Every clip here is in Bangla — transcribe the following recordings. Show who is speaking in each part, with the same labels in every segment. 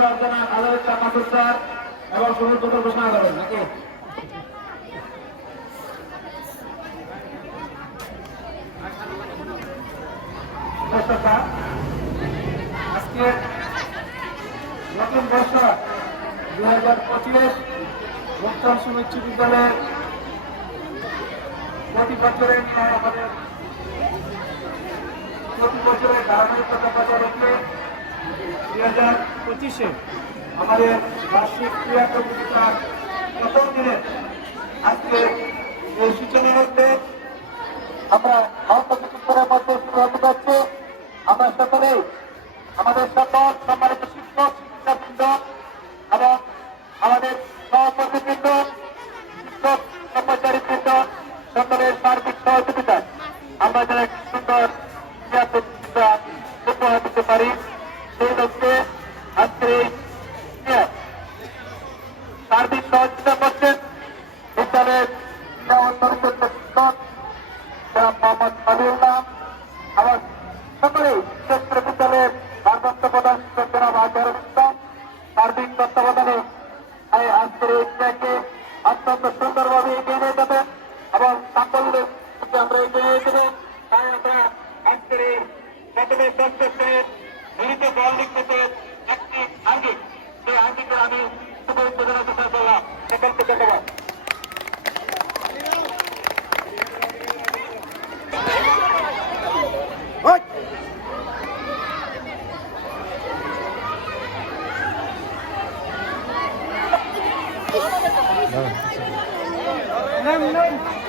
Speaker 1: পুরস্কার জানা আলোক মাসুদ স্যার এবং সমুদ্র ঘোষণা করেন নাকি? আজকে নতুন বছর দুই হাজার পঁচিশ মুক্তার সমুচ্চ বিদ্যালয়ের প্রতি আমাদের প্রতি বছরের ধারাবাহিকতা বজায় রেখে
Speaker 2: পঁচিশে
Speaker 1: আমাদের বার্ষিক ক্রীড়া প্রতিযোগিতার প্রথম দিনে আজকে এই সূচনা হচ্ছে আমরা কিছুক্ষণের মধ্যে আমরা সকলেই আমাদের সকল সম্মানিত সেই লক্ষ্যে আজকে এই সার্বিক সহযোগিতা করছেন বিদ্যালয়ের শিক্ষক জনাব মোহাম্মদ আলিউল্লাহ আমার সকলেই ক্ষেত্র বিদ্যালয়ের ভারপ্রাপ্ত প্রধান শিক্ষক জনাব আজহারুল ইসলাম, সার্বিক তত্ত্বাবধানে আজকের এই ক্রীড়াকে অত্যন্ত সুন্দরভাবে এগিয়ে নিয়ে যাবেন এবং সাফল্যের আমরা এগিয়ে নিয়ে যাব। তাই আমরা আজকের এই প্রথমে ষষ্ঠ শ্রেণীর মিলিত বল লিখতে একটি আঙ্গিক সেই আঙ্গিকে আমি শুভেচ্ছা জানাতে চাই বললাম সকলকে ধন্যবাদ
Speaker 2: সাব্বির ও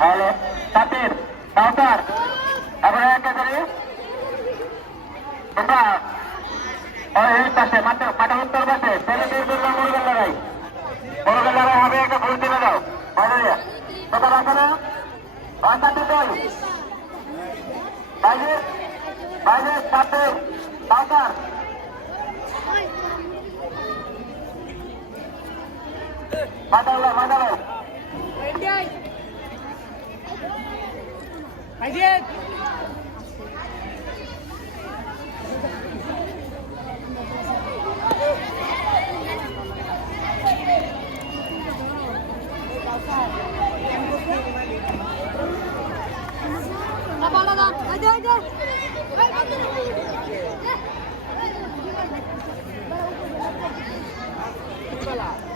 Speaker 1: Hello Sabir Kausar আমরা একে করি। তোমরা এই পাশে, মাঠে উত্তর পাশে ছেলেদের জন্য মুরগের লড়াই মুরগের হবে একে ভুল দিলে দাও। বাইরে তোমরা রাখো না। 慢到了，慢到了。再见。再
Speaker 2: 见。来吧，来吧，来吧，来吧，来吧，来吧。来吧，来吧，来吧。